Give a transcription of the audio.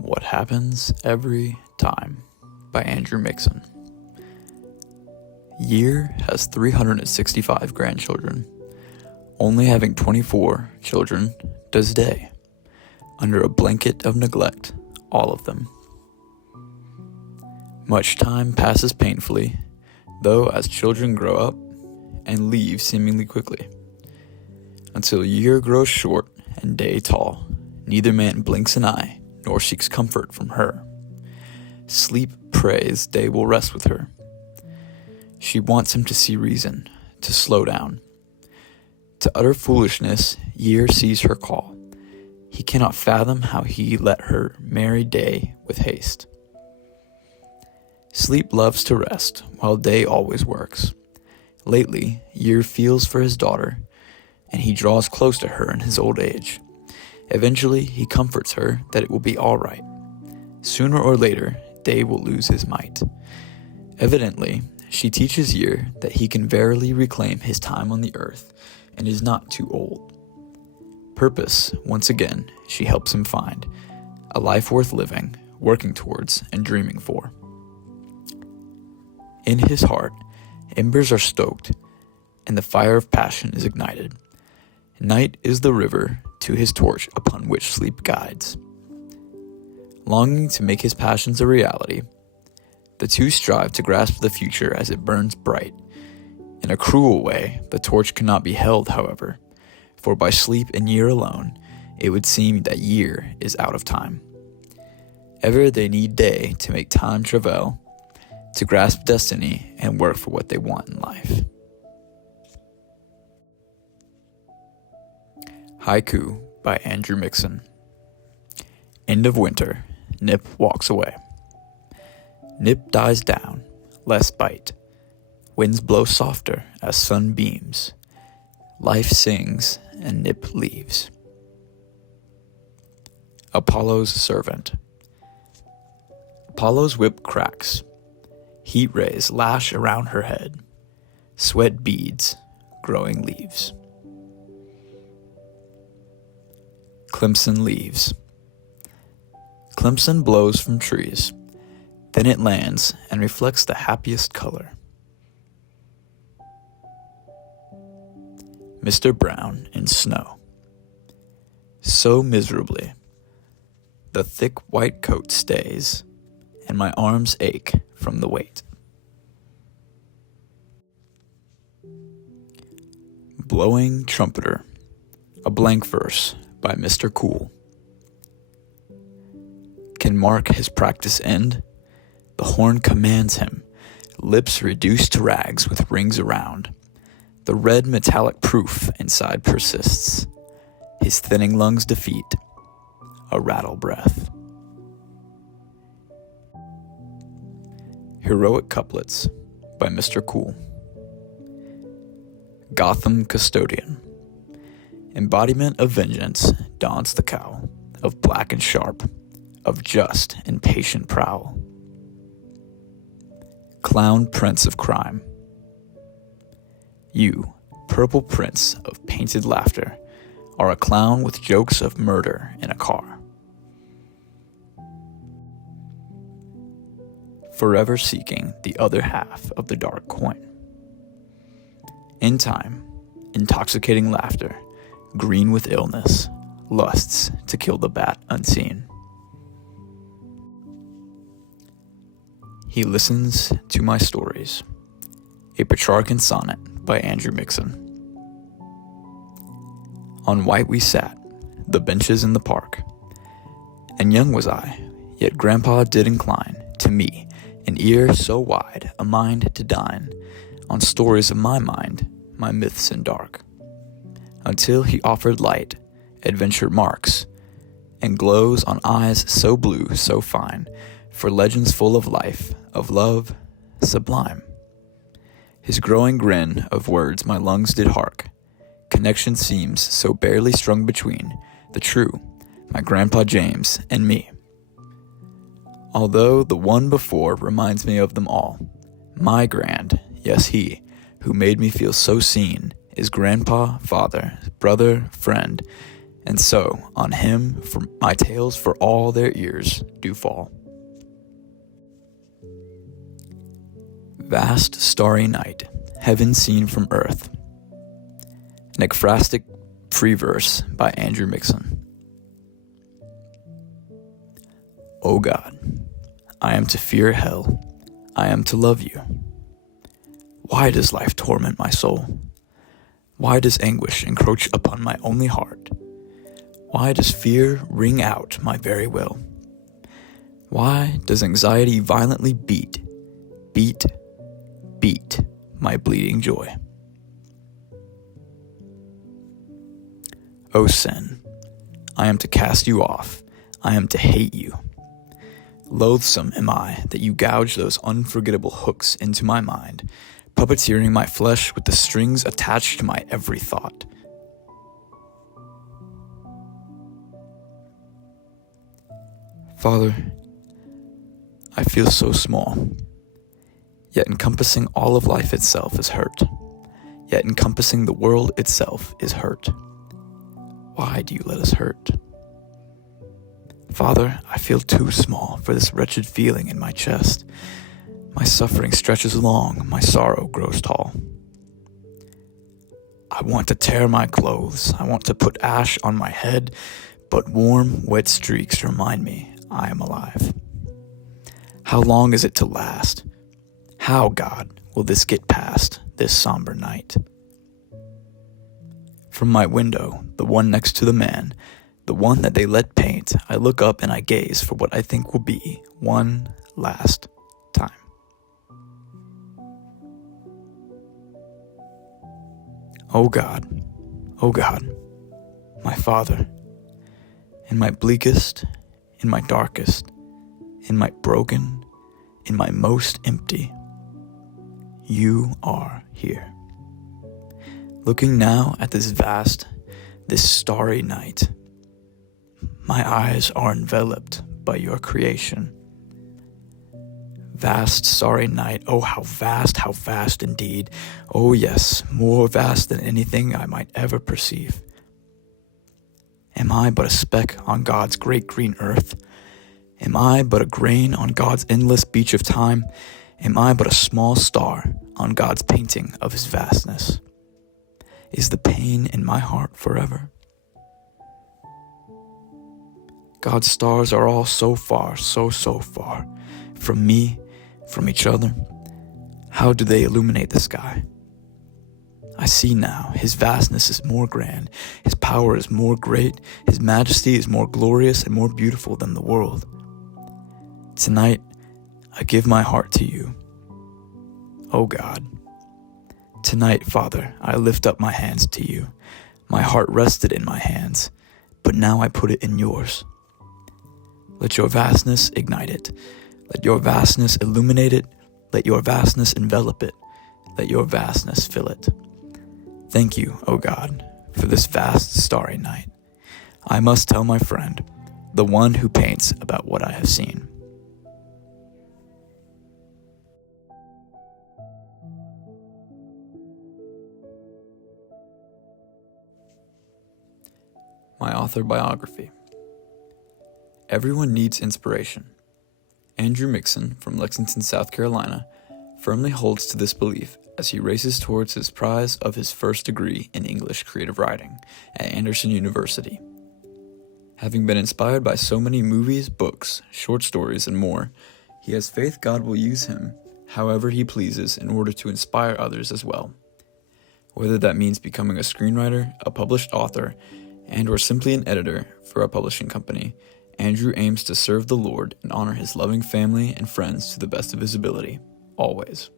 What Happens Every Time by Andrew Mixon. Year has 365 grandchildren. Only having 24 children does Day. Under a blanket of neglect, all of them. Much time passes painfully, though as children grow up and leave seemingly quickly. Until year grows short and day tall, neither man blinks an eye nor seeks comfort from her. Sleep prays day will rest with her. She wants him to see reason, to slow down. To utter foolishness, year sees her call. He cannot fathom how he let her marry day with haste. Sleep loves to rest, while day always works. Lately, year feels for his daughter, and he draws close to her in his old age. Eventually, he comforts her that it will be all right. Sooner or later, day will lose his might. Evidently, she teaches year that he can verily reclaim his time on the earth and is not too old. Purpose, once again, she helps him find. A life worth living, working towards, and dreaming for. In his heart, embers are stoked, and the fire of passion is ignited. Night is the river to his torch upon which sleep guides. Longing to make his passions a reality, the two strive to grasp the future as it burns bright. In a cruel way, the torch cannot be held, however, for by sleep and year alone, it would seem that year is out of time. Ever they need day to make time travail, to grasp destiny and work for what they want in life. Haiku by Andrew Mixon. End of winter, Nip walks away. Nip dies down, less bite. Winds blow softer as sun beams. Life sings and Nip leaves. Apollo's servant. Apollo's whip cracks. Heat rays lash around her head. Sweat beads, growing leaves. Clemson Leaves. Clemson blows from trees. Then it lands and reflects the happiest color. Mr. Brown in snow. So miserably. The thick white coat stays, and my arms ache from the weight. Blowing Trumpeter. A blank verse by Mr. Cool. Can Mark his practice end? The horn commands him, lips reduced to rags with rings around. The red metallic proof inside persists. His thinning lungs defeat a rattle breath. Heroic Couplets by Mr. Cool. Gotham Custodian. Embodiment of vengeance daunts the cowl of black and sharp, of just and patient prowl. Clown Prince of Crime. You, purple prince of painted laughter, are a clown with jokes of murder in a car. Forever seeking the other half of the dark coin. In time, intoxicating laughter, green with illness, lusts to kill the bat unseen. He listens to my stories. A Petrarchan sonnet by Andrew Mixon. On white we sat, the benches in the park, and young was I, yet Grandpa did incline to me an ear so wide, a mind to dine on stories of my mind, my myths in dark, until he offered light, adventure marks, and glows on eyes so blue, so fine, for legends full of life, of love, sublime. His growing grin of words my lungs did hark. Connection seems so barely strung between the true, my Grandpa James, and me. Although the one before reminds me of them all, my grand, yes he, who made me feel so seen, is Grandpa, father, brother, friend, And so on him for my tales for all their ears do fall. Vast starry night, heaven seen from earth. An ekphrastic free verse by Andrew Mixon. O God, I am to fear hell, I am to love you. Why does life torment my soul? Why does anguish encroach upon my only heart? Why does fear wring out my very will? Why does anxiety violently beat my bleeding joy? O sin, I am to cast you off, I am to hate you. Loathsome am I that you gouge those unforgettable hooks into my mind, puppeteering my flesh with the strings attached to my every thought. Father, I feel so small, yet encompassing all of life itself is hurt, yet encompassing the world itself is hurt. Why do you let us hurt? Father, I feel too small for this wretched feeling in my chest. My suffering stretches long, my sorrow grows tall. I want to tear my clothes, I want to put ash on my head, but warm, wet streaks remind me I am alive. How long is it to last? How, God, will this get past, this somber night? From my window, the one next to the man, the one that they let paint, I look up and I gaze for what I think will be one last time. Oh God, my Father, in my bleakest, in my darkest, in my broken, in my most empty, you are here. Looking now at this vast, this starry night, my eyes are enveloped by your creation. Vast, starry night, oh how vast indeed. Oh yes, more vast than anything I might ever perceive. Am I but a speck on God's great green earth? Am I but a grain on God's endless beach of time? Am I but a small star on God's painting of his vastness? Is the pain in my heart forever? God's stars are all so far, so far, from me, from each other. How do they illuminate the sky? I see now, his vastness is more grand, his power is more great, his majesty is more glorious and more beautiful than the world. Tonight, I give my heart to you. O God, tonight, Father, I lift up my hands to you. My heart rested in my hands, but now I put it in yours. Let your vastness ignite it. Let your vastness illuminate it. Let your vastness envelop it. Let your vastness fill it. Thank you, O God, for this vast starry night. I must tell my friend, the one who paints about what I have seen. My author biography. Everyone needs inspiration. Andrew Mixon from Lexington, South Carolina, firmly holds to this belief as he races towards his prize of his first degree in English creative writing at Anderson University. Having been inspired by so many movies, books, short stories, and more, he has faith God will use him however he pleases in order to inspire others as well. Whether that means becoming a screenwriter, a published author, and or simply an editor for a publishing company, Andrew aims to serve the Lord and honor his loving family and friends to the best of his ability, always.